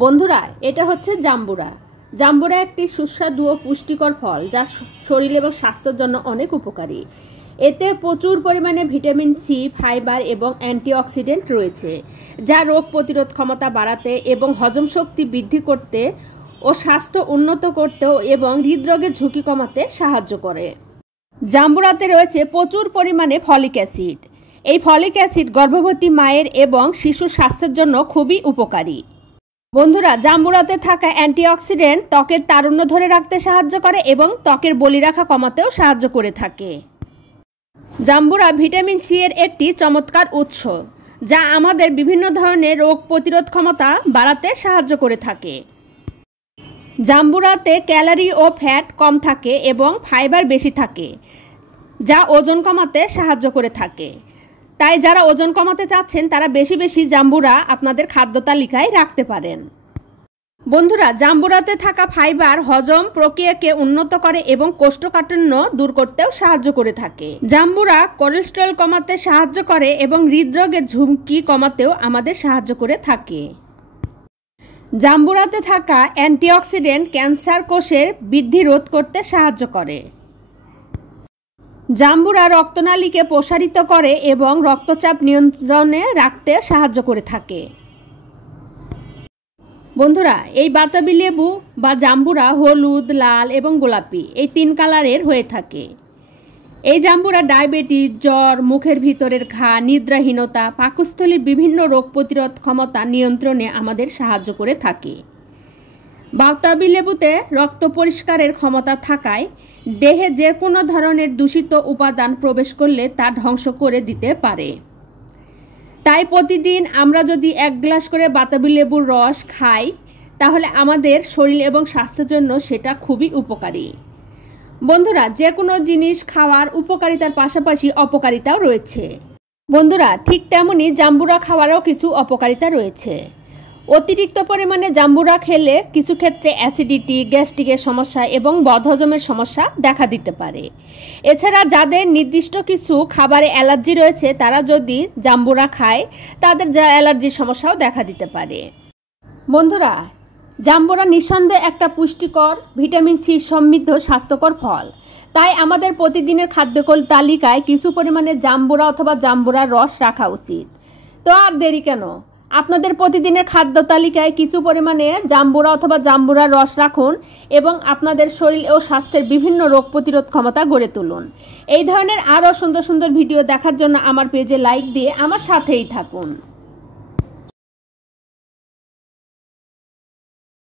বন্ধুরা, এটা হচ্ছে জাম্বুরা। জাম্বুরা একটি সুস্বাদু ও পুষ্টিকর ফল যা শরীর এবং স্বাস্থ্যের জন্য অনেক উপকারী। এতে প্রচুর পরিমাণে ভিটামিন সি, ফাইবার এবং অ্যান্টিঅক্সিডেন্ট রয়েছে, যা রোগ প্রতিরোধ ক্ষমতা বাড়াতে এবং হজম শক্তি বৃদ্ধি করতে ও স্বাস্থ্য উন্নত করতেও এবং হৃদরোগের ঝুঁকি কমাতে সাহায্য করে। জাম্বুরাতে রয়েছে প্রচুর পরিমাণে ফলিক অ্যাসিড। এই ফলিক অ্যাসিড গর্ভবতী মায়ের এবং শিশুর স্বাস্থ্যের জন্য খুবই উপকারী। বন্ধুরা, জাম্বুরাতে থাকা অ্যান্টিঅক্সিডেন্ট ত্বকের তারুণ্য ধরে রাখতে সাহায্য করে এবং ত্বকের বলিরেখা কমাতেও সাহায্য করে থাকে। জাম্বুরা ভিটামিন সি এর একটি চমৎকার উৎস, যা আমাদের বিভিন্ন ধরনের রোগ প্রতিরোধ ক্ষমতা বাড়াতে সাহায্য করে থাকে। জাম্বুরাতে ক্যালোরি ও ফ্যাট কম থাকে এবং ফাইবার বেশি থাকে, যা ওজন কমাতে সাহায্য করে থাকে। তাই যারা ওজন কমাতে চাচ্ছেন তারা বেশি বেশি জাম্বুরা আপনাদের খাদ্য তালিকায় রাখতে পারেন। বন্ধুরা, জাম্বুরাতে থাকা ফাইবার হজম প্রক্রিয়াকে উন্নত করে এবং কোষ্ঠকাঠিন্য দূর করতেও সাহায্য করে থাকে। জাম্বুরা কোলেস্টেরল কমাতে সাহায্য করে এবং হৃদরোগের ঝুঁকি কমাতেও আমাদের সাহায্য করে থাকে। জাম্বুরাতে থাকা অ্যান্টিঅক্সিডেন্ট ক্যান্সার কোষের বৃদ্ধি রোধ করতে সাহায্য করে। জাম্বুরা রক্তনালীকে প্রসারিত করে এবং রক্তচাপ নিয়ন্ত্রণে রাখতে সাহায্য করে থাকে। বন্ধুরা, এই বাতাবি লেবু বা জাম্বুরা হলুদ, লাল এবং গোলাপি এই 3 কালারের হয়ে থাকে। এই জাম্বুরা ডায়াবেটিস, জ্বর, মুখের ভিতরের ঘা, নিদ্রাহীনতা, পাকস্থলীর বিভিন্ন রোগ প্রতিরোধ ক্ষমতা নিয়ন্ত্রণে আমাদের সাহায্য করে থাকে। বাতাবি লেবুতে রক্ত পরিষ্কারের ক্ষমতা থাকায় দেহে যে কোনো ধরনের দূষিত উপাদান প্রবেশ করলে তা ধ্বংস করে দিতে পারে। তাই প্রতিদিন আমরা যদি 1 গ্লাস করে বাতাবি লেবুর রস খাই, তাহলে আমাদের শরীর এবং স্বাস্থ্যের জন্য সেটা খুবই উপকারী। বন্ধুরা, যে কোনো জিনিস খাওয়ার উপকারিতার পাশাপাশি অপকারিতাও রয়েছে। বন্ধুরা, ঠিক তেমনি জাম্বুরা খাওয়ারও কিছু অপকারিতা রয়েছে। অতিরিক্ত পরিমাণে জাম্বুরা খেলে কিছু ক্ষেত্রে অ্যাসিডিটি, গ্যাস্ট্রিকের সমস্যা এবং বদহজমের সমস্যা দেখা দিতে পারে। এছাড়া যাদের নির্দিষ্ট কিছু খাবারে অ্যালার্জি রয়েছে, তারা যদি জাম্বুরা খায় তাদের অ্যালার্জির সমস্যাও দেখা দিতে পারে। বন্ধুরা, জাম্বুরা নিঃসন্দেহে একটা পুষ্টিকর, ভিটামিন সি সমৃদ্ধ স্বাস্থ্যকর ফল। তাই আমাদের প্রতিদিনের খাদ্য তালিকায় কিছু পরিমাণে জাম্বুরা অথবা জাম্বুরার রস রাখা উচিত। তো আর দেরি কেন, আপনাদের প্রতিদিনের খাদ্য তালিকায় কিছু পরিমাণে জাম্বুরা অথবা জাম্বুরার রস রাখুন এবং আপনাদের শরীর ও স্বাস্থ্যের বিভিন্ন রোগ প্রতিরোধ ক্ষমতা গড়ে তুলুন। এই ধরনের আরও সুন্দর সুন্দর ভিডিও দেখার জন্য আমার পেজে লাইক দিয়ে আমার সাথেই থাকুন।